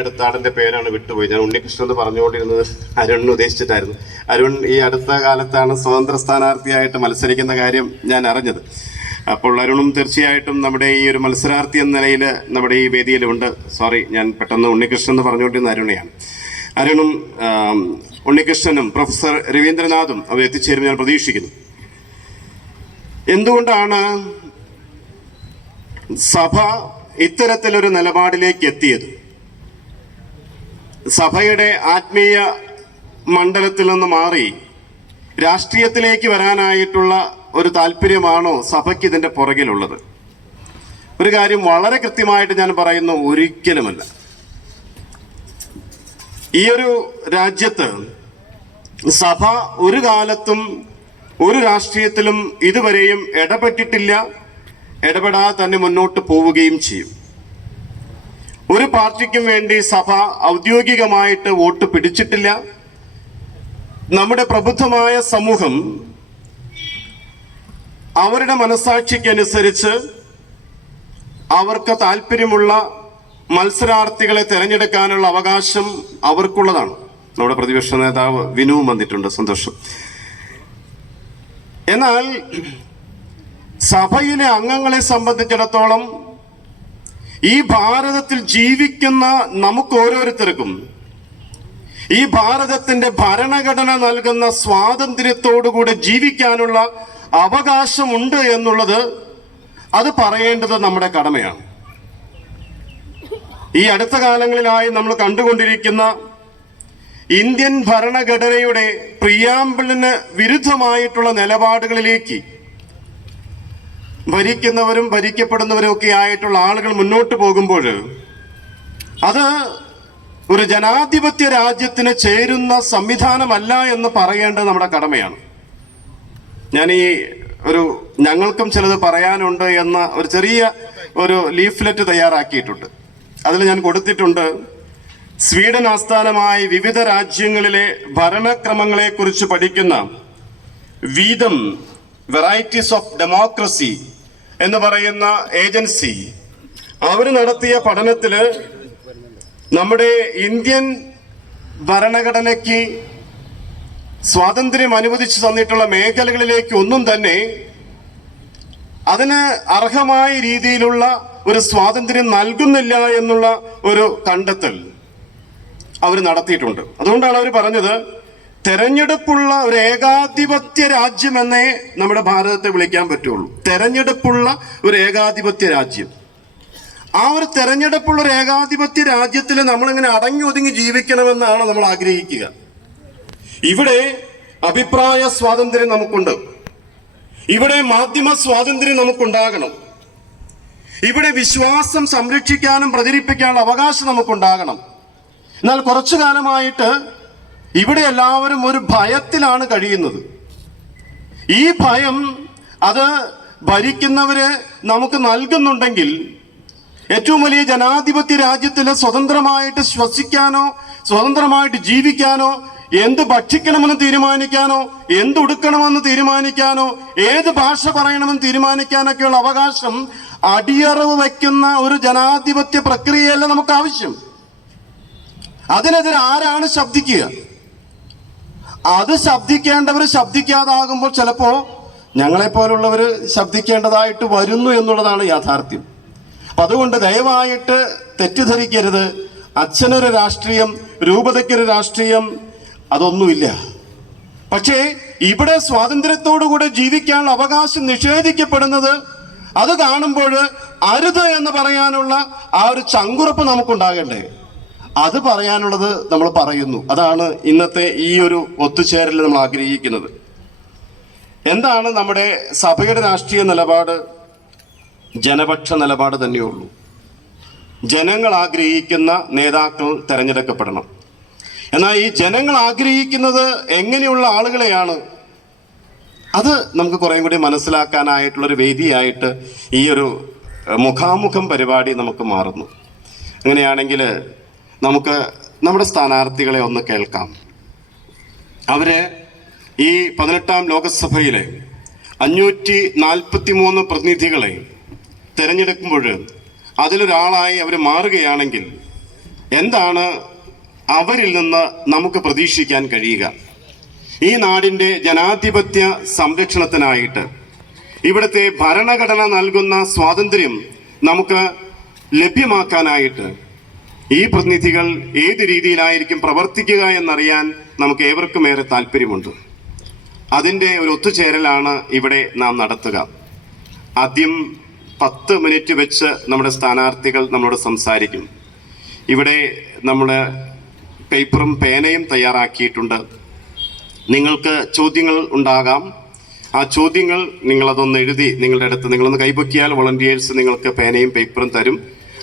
എടുത്താടിന്റെ പേരാണ് വിട്ടുപോയി. ഞാൻ ഉണ്ണികൃഷ്ണൻ എന്ന് പറഞ്ഞുകൊണ്ടിരുന്നത് അരുണിന് ഉദ്ദേശിച്ചിട്ടായിരുന്നു. അരുൺ ഈ അടുത്ത കാലത്താണ് സ്വതന്ത്ര സ്ഥാനാർത്ഥിയായിട്ട് മത്സരിക്കുന്ന കാര്യം ഞാൻ അറിഞ്ഞത്. അപ്പോൾ അരുണും തീർച്ചയായിട്ടും നമ്മുടെ ഈ ഒരു മത്സരാർത്ഥി എന്ന നിലയിൽ നമ്മുടെ ഈ വേദിയിലുണ്ട്. സോറി ഞാൻ പെട്ടെന്ന് ഉണ്ണികൃഷ്ണൻ എന്ന് പറഞ്ഞുകൊണ്ടിരുന്ന അരുണയാണ്. അരുണും ഉണ്ണികൃഷ്ണനും പ്രൊഫസർ രവീന്ദ്രനാഥും അവർ എത്തിച്ചേരും ഞാൻ പ്രതീക്ഷിക്കുന്നു. എന്തുകൊണ്ടാണ് സഭ ഇത്തരത്തിലൊരു നിലപാടിലേക്ക് എത്തിയത്? സഭയുടെ ആത്മീയ മണ്ഡലത്തിൽ നിന്ന് മാറി രാഷ്ട്രീയത്തിലേക്ക് വരാനായിട്ടുള്ള ഒരു താല്പര്യമാണോ സഭയ്ക്ക് ഇതിന്റെ പുറകിലുള്ളത്? ഒരു കാര്യം വളരെ കൃത്യമായിട്ട് ഞാൻ പറയുന്നു ഒരിക്കലുമല്ല. ഈ ഒരു രാജ്യത്ത് സഭ ഒരു കാലത്തും ഒരു രാഷ്ട്രീയത്തിലും ഇതുവരെയും ഇടപെട്ടിട്ടില്ല. ഇടപെടാതെ തന്നെ മുന്നോട്ട് പോവുകയും ചെയ്യും. ഒരു പാർട്ടിക്കും വേണ്ടി സഭ ഔദ്യോഗികമായിട്ട് വോട്ട് പിടിച്ചിട്ടില്ല. നമ്മുടെ പ്രബുദ്ധമായ സമൂഹം അവരുടെ മനസാക്ഷിക്കനുസരിച്ച് അവർക്ക് താല്പര്യമുള്ള മത്സരാർത്ഥികളെ തിരഞ്ഞെടുക്കാനുള്ള അവകാശം അവർക്കുള്ളതാണ്. നമ്മുടെ പ്രതിപക്ഷ നേതാവ് വിനുവും വന്നിട്ടുണ്ട്. സന്തോഷം. എന്നാൽ സഭയിലെ അംഗങ്ങളെ സംബന്ധിച്ചിടത്തോളം ഈ ഭാരതത്തിൽ ജീവിക്കുന്ന നമുക്ക് ഓരോരുത്തർക്കും ഈ ഭാരതത്തിന്റെ ഭരണഘടന നൽകുന്ന സ്വാതന്ത്ര്യത്തോടുകൂടെ ജീവിക്കാനുള്ള അവകാശമുണ്ട് എന്നുള്ളത് അത് പറയേണ്ടത് നമ്മുടെ കടമയാണ്. ഈ അടുത്ത കാലങ്ങളിലായി നമ്മൾ കണ്ടുകൊണ്ടിരിക്കുന്ന ഇന്ത്യൻ ഭരണഘടനയുടെ പ്രിയാമ്പിളിന് വിരുദ്ധമായിട്ടുള്ള നിലപാടുകളിലേക്ക് ഭരിക്കുന്നവരും ഭരിക്കപ്പെടുന്നവരും ഒക്കെ ആയിട്ടുള്ള ആളുകൾ മുന്നോട്ട് പോകുമ്പോൾ അത് ഒരു ജനാധിപത്യ രാജ്യത്തിന് ചേരുന്ന സംവിധാനമല്ല എന്ന് പറയേണ്ടത് നമ്മുടെ കടമയാണ്. ഞാൻ ഈ ഒരു ഞങ്ങൾക്കും ചിലത് പറയാനുണ്ട് എന്ന ഒരു ചെറിയ ഒരു ലീഫ്ലെറ്റ് തയ്യാറാക്കിയിട്ടുണ്ട്. അതിൽ ഞാൻ കൊടുത്തിട്ടുണ്ട് സ്വീഡൻ ആസ്ഥാനമായി വിവിധ രാജ്യങ്ങളിലെ ഭരണക്രമങ്ങളെക്കുറിച്ച് പഠിക്കുന്ന വീതം വെറൈറ്റീസ് ഓഫ് ഡെമോക്രസി എന്ന് പറയുന്ന ഏജൻസി അവർ നടത്തിയ പഠനത്തിൽ നമ്മുടെ ഇന്ത്യൻ ഭരണഘടനയ്ക്ക് സ്വാതന്ത്ര്യം അനുവദിച്ചു തന്നിട്ടുള്ള മേഖലകളിലേക്ക് ഒന്നും തന്നെ അതിന് അർഹമായ രീതിയിലുള്ള ഒരു സ്വാതന്ത്ര്യം നൽകുന്നില്ല എന്നുള്ള ഒരു കണ്ടെത്തൽ അവർ നടത്തിയിട്ടുണ്ട്. അതുകൊണ്ടാണ് അവർ പറഞ്ഞത് തെരഞ്ഞെടുപ്പുള്ള ഒരു ഏകാധിപത്യ രാജ്യം എന്നേ നമ്മുടെ ഭാരതത്തെ വിളിക്കാൻ പറ്റുള്ളൂ. തെരഞ്ഞെടുപ്പുള്ള ഒരു ഏകാധിപത്യ രാജ്യം. ആ ഒരു തെരഞ്ഞെടുപ്പുള്ള ഒരു ഏകാധിപത്യ രാജ്യത്തിൽ നമ്മളിങ്ങനെ അടങ്ങി ഒതുങ്ങി ജീവിക്കണമെന്നാണ് നമ്മൾ ആഗ്രഹിക്കുക. ഇവിടെ അഭിപ്രായ സ്വാതന്ത്ര്യം നമുക്കുണ്ട്. ഇവിടെ മാധ്യമ സ്വാതന്ത്ര്യം നമുക്കുണ്ടാകണം. ഇവിടെ വിശ്വാസം സംരക്ഷിക്കാനും പ്രചരിപ്പിക്കാനുള്ള അവകാശം നമുക്കുണ്ടാകണം. എന്നാൽ കുറച്ചു കാലമായിട്ട് ഇവിടെ എല്ലാവരും ഒരു ഭയത്തിലാണ് കഴിയുന്നത്. ഈ ഭയം അത് ഭരിക്കുന്നവര് നമുക്ക് നൽകുന്നുണ്ടെങ്കിൽ ഏറ്റവും വലിയ ജനാധിപത്യ രാജ്യത്തിൽ സ്വതന്ത്രമായിട്ട് ശ്വസിക്കാനോ സ്വതന്ത്രമായിട്ട് ജീവിക്കാനോ എന്ത് ഭക്ഷിക്കണമെന്ന് തീരുമാനിക്കാനോ എന്ത് ഉടുക്കണമെന്ന് തീരുമാനിക്കാനോ ഏത് ഭാഷ പറയണമെന്ന് തീരുമാനിക്കാനൊക്കെയുള്ള അവകാശം അടിയറവ് വയ്ക്കുന്ന ഒരു ജനാധിപത്യ പ്രക്രിയയല്ല നമുക്ക് ആവശ്യം. അതിനെതിരെ ആരാണ് ശബ്ദിക്കുക. അത് ശബ്ദിക്കേണ്ടവർ ശബ്ദിക്കാതാകുമ്പോൾ ചിലപ്പോൾ ഞങ്ങളെപ്പോലുള്ളവർ ശബ്ദിക്കേണ്ടതായിട്ട് വരുന്നു എന്നുള്ളതാണ് യാഥാർത്ഥ്യം. അപ്പം അതുകൊണ്ട് ദയവായിട്ട് തെറ്റിദ്ധരിക്കരുത്. അച്ഛനൊരു രാഷ്ട്രീയം രൂപതയ്ക്കൊരു രാഷ്ട്രീയം അതൊന്നുമില്ല. പക്ഷേ ഇവിടെ സ്വാതന്ത്ര്യത്തോടുകൂടെ ജീവിക്കാനുള്ള അവകാശം നിഷേധിക്കപ്പെടുന്നത് അത് കാണുമ്പോൾ അരുത് എന്ന് പറയാനുള്ള ആ ഒരു ചങ്കുറപ്പ് നമുക്കുണ്ടാകണ്ടേ. അത് പറയാനുള്ളത് നമ്മൾ പറയുന്നു. അതാണ് ഇന്നത്തെ ഈ ഒരു ഒത്തുചേരൽ നമ്മൾ ആഗ്രഹിക്കുന്നത്. എന്താണ് നമ്മുടെ സഭയുടെ രാഷ്ട്രീയ നിലപാട്? ജനപക്ഷ നിലപാട് തന്നെയുള്ളൂ. ജനങ്ങൾ ആഗ്രഹിക്കുന്ന നേതാക്കൾ തിരഞ്ഞെടുക്കപ്പെടണം. എന്നാൽ ഈ ജനങ്ങൾ ആഗ്രഹിക്കുന്നത് എങ്ങനെയുള്ള ആളുകളെയാണ്? അത് നമുക്ക് കുറേ കൂടി മനസ്സിലാക്കാനായിട്ടുള്ളൊരു വേദിയായിട്ട് ഈ ഒരു മുഖാമുഖം പരിപാടി നമുക്ക് മാറുന്നു. അങ്ങനെയാണെങ്കിൽ നമുക്ക് നമ്മുടെ സ്ഥാനാർത്ഥികളെ ഒന്ന് കേൾക്കാം. അവർ ഈ പതിനെട്ടാം ലോകസഭയിലെ അഞ്ഞൂറ്റി നാൽപ്പത്തി മൂന്ന് പ്രതിനിധികളെ തിരഞ്ഞെടുക്കുമ്പോൾ അതിലൊരാളായി അവർ മാറുകയാണെങ്കിൽ എന്താണ് അവരിൽ നിന്ന് നമുക്ക് പ്രതീക്ഷിക്കാൻ കഴിയുക? ഈ നാടിന്റെ ജനാധിപത്യ സംരക്ഷണത്തിനായിട്ട് ഇവിടുത്തെ ഭരണഘടന നൽകുന്ന സ്വാതന്ത്ര്യം നമുക്ക് ലഭ്യമാക്കാനായിട്ട് ഈ പ്രതിനിധികൾ ഏത് രീതിയിലായിരിക്കും പ്രവർത്തിക്കുക എന്നറിയാൻ നമുക്ക് ഏവർക്കും ഏറെ താല്പര്യമുണ്ട് അതിന്റെ ഒരു ഒത്തുചേരലാണ് ഇവിടെ നാം നടത്തുക. ആദ്യം പത്ത് മിനിറ്റ് വെച്ച് നമ്മുടെ സ്ഥാനാർത്ഥികൾ നമ്മളോട് സംസാരിക്കും. ഇവിടെ നമ്മുടെ പേപ്പറും പേനയും തയ്യാറാക്കിയിട്ടുണ്ട്. നിങ്ങൾക്ക് ചോദ്യങ്ങൾ ഉണ്ടാകാം. ആ ചോദ്യങ്ങൾ നിങ്ങളതൊന്ന് എഴുതി നിങ്ങളുടെ അടുത്ത് നിങ്ങളൊന്ന് കൈപൊക്കിയാൽ വോളണ്ടിയേഴ്സ് നിങ്ങൾക്ക് പേനയും പേപ്പറും തരും.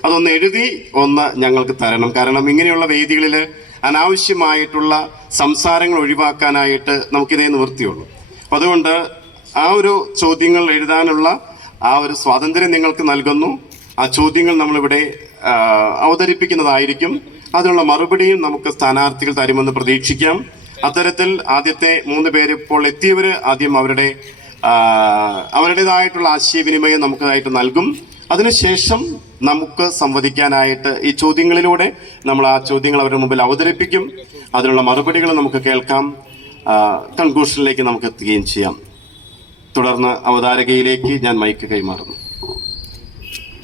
അതൊന്ന് എഴുതി ഒന്ന് ഞങ്ങൾക്ക് തരണം. കാരണം ഇങ്ങനെയുള്ള വേദികളിൽ അനാവശ്യമായിട്ടുള്ള സംസാരങ്ങൾ ഒഴിവാക്കാനായിട്ട് നമുക്കിതേ നിവൃത്തിയുള്ളൂ. അപ്പം അതുകൊണ്ട് ആ ഒരു ചോദ്യങ്ങൾ എഴുതാനുള്ള ആ ഒരു സ്വാതന്ത്ര്യം നിങ്ങൾക്ക് നൽകുന്നു. ആ ചോദ്യങ്ങൾ നമ്മളിവിടെ അവതരിപ്പിക്കുന്നതായിരിക്കും. അതിനുള്ള മറുപടിയും നമുക്ക് സ്ഥാനാർത്ഥികൾ തരുമെന്ന് പ്രതീക്ഷിക്കാം. അത്തരത്തിൽ ആദ്യത്തെ മൂന്ന് പേര് ഇപ്പോൾ എത്തിയവർ ആദ്യം അവരുടെ അവരുടേതായിട്ടുള്ള ആശയവിനിമയം നമുക്കായിട്ട് നൽകും. അതിനുശേഷം നമുക്ക് സംവദിക്കാനായിട്ട് ഈ ചോദ്യങ്ങളിലൂടെ നമ്മൾ ആ ചോദ്യങ്ങൾ അവരുടെ മുമ്പിൽ അവതരിപ്പിക്കും. അതിനുള്ള മറുപടികൾ നമുക്ക് കേൾക്കാം. കൺക്ലൂഷനിലേക്ക് നമുക്ക് എത്തുകയും ചെയ്യാം. തുടർന്ന് അവതാരകയിലേക്ക് ഞാൻ മൈക്ക് കൈമാറുന്നു.